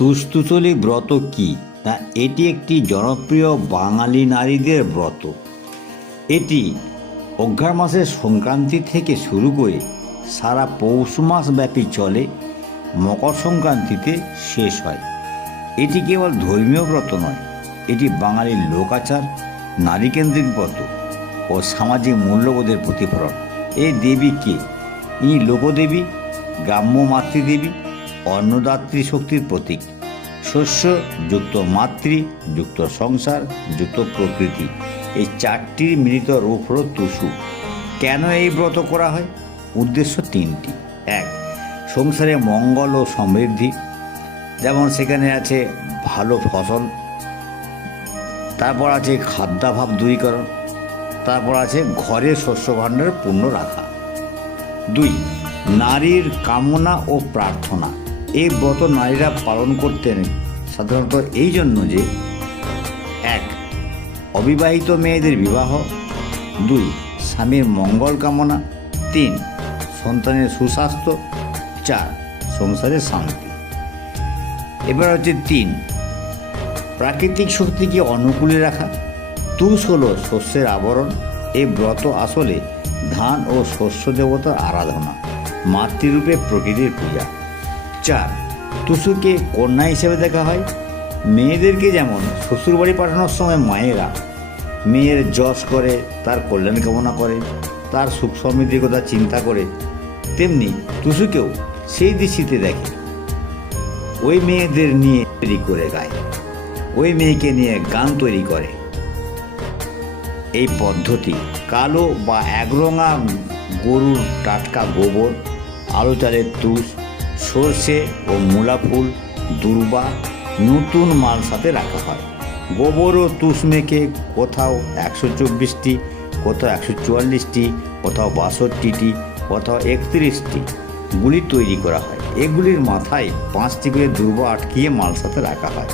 তুস্তুচলি ব্রত কি? তা এটি একটি জনপ্রিয় বাঙালি নারীদের ব্রত। এটি অঘ্রাণ মাসের সংক্রান্তি থেকে শুরু করে সারা পৌষ মাস ব্যাপী চলে, মকর সংক্রান্তিতে শেষ হয়। এটি কেবল ধর্মীয় ব্রত নয়, এটি বাঙালির লোকাচার, নারীকেন্দ্রিক ব্রত ও সামাজিক মূল্যবোধের প্রতিফলন। এই দেবী কে? ইনি লোকদেবী, গ্রাম্য মাতৃদেবী অন্নদাত্রী শক্তির প্রতীক। শস্য যুক্ত মাতৃ, যুক্ত সংসার, যুক্ত প্রকৃতি। এই চারটির মিলিত রূপ হল টুসু কেন এই ব্রত করা হয়? উদ্দেশ্য তিনটি। এক, সংসারে মঙ্গল ও সমৃদ্ধি। যেমন সেখানে আছে ভালো ফসল, তারপর আছে খাদ্যাভাব দূরীকরণ, তারপর আছে ঘরে শস্য ভাণ্ডার পূর্ণ রাখা। দুই, নারীর কামনা ও প্রার্থনা। এই ব্রত নারীরা পালন করতেন সাধারণত এই জন্য যে, এক, অবিবাহিত মেয়েদের বিবাহ, দুই, স্বামীর মঙ্গল কামনা, তিন, সন্তানের সুস্বাস্থ্য, চার সংসারের শান্তি। এবার হচ্ছে তিন, প্রাকৃতিক শক্তিকে অনুকূলে রাখা তুষ হল শস্যের আবরণ এই ব্রত আসলে ধান ও শস্য দেবতার আরাধনা, মাতৃরূপে প্রকৃতির পূজা। চার। টুসুকে কন্যা হিসেবে দেখা হয়। মেয়েদেরকে যেমন শ্বশুরবাড়ি পাঠানোর সময় মায়েরা মেয়ের যশ করে, তার কল্যাণ কামনা করে, তার সুখ সমৃদ্ধির কথা চিন্তা করে, তেমনি টুসুকেও সেই দৃষ্টিতে দেখে। ওই মেয়েদের নিয়ে তৈরি করে গায়। ওই মেয়েকে নিয়ে গান তৈরি করে। এই পদ্ধতি কালো বা একরঙা গরুর টাটকা গোবর, আলু চালের তুষ সর্ষে ও মূলা ফুল, দুর্বা নতুন মাল সাথে রাখা হয়। গোবর ও তুষ মেখে কোথাও একশো চব্বিশটি, কোথাও একশো চুয়াল্লিশটি, কোথাও বাষট্টিটি, কোথাও একত্রিশটি গুলি তৈরি করা হয়। এগুলির মাথায় পাঁচটি করে দুর্বা আটকিয়ে মাল সাথে রাখা হয়।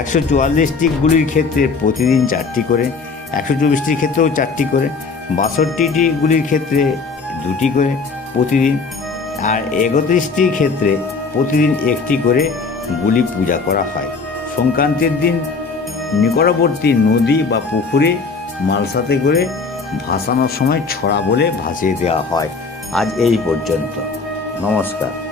একশো চুয়াল্লিশটি গুলির ক্ষেত্রে প্রতিদিন চারটি করে, একশো চব্বিশটির ক্ষেত্রেও চারটি করে, বাষট্টিটি গুলির ক্ষেত্রে দুটি করে প্রতিদিন। আর একত্রিশটির ক্ষেত্রে প্রতিদিন একটি করে গুলি পূজা করা হয়। সংক্রান্তির দিন নিকটবর্তী নদী বা পুকুরে মালসাতে করে ভাসানোর সময় ছড়া বলে ভাসিয়ে দেওয়া হয়। আজ এই পর্যন্ত। নমস্কার।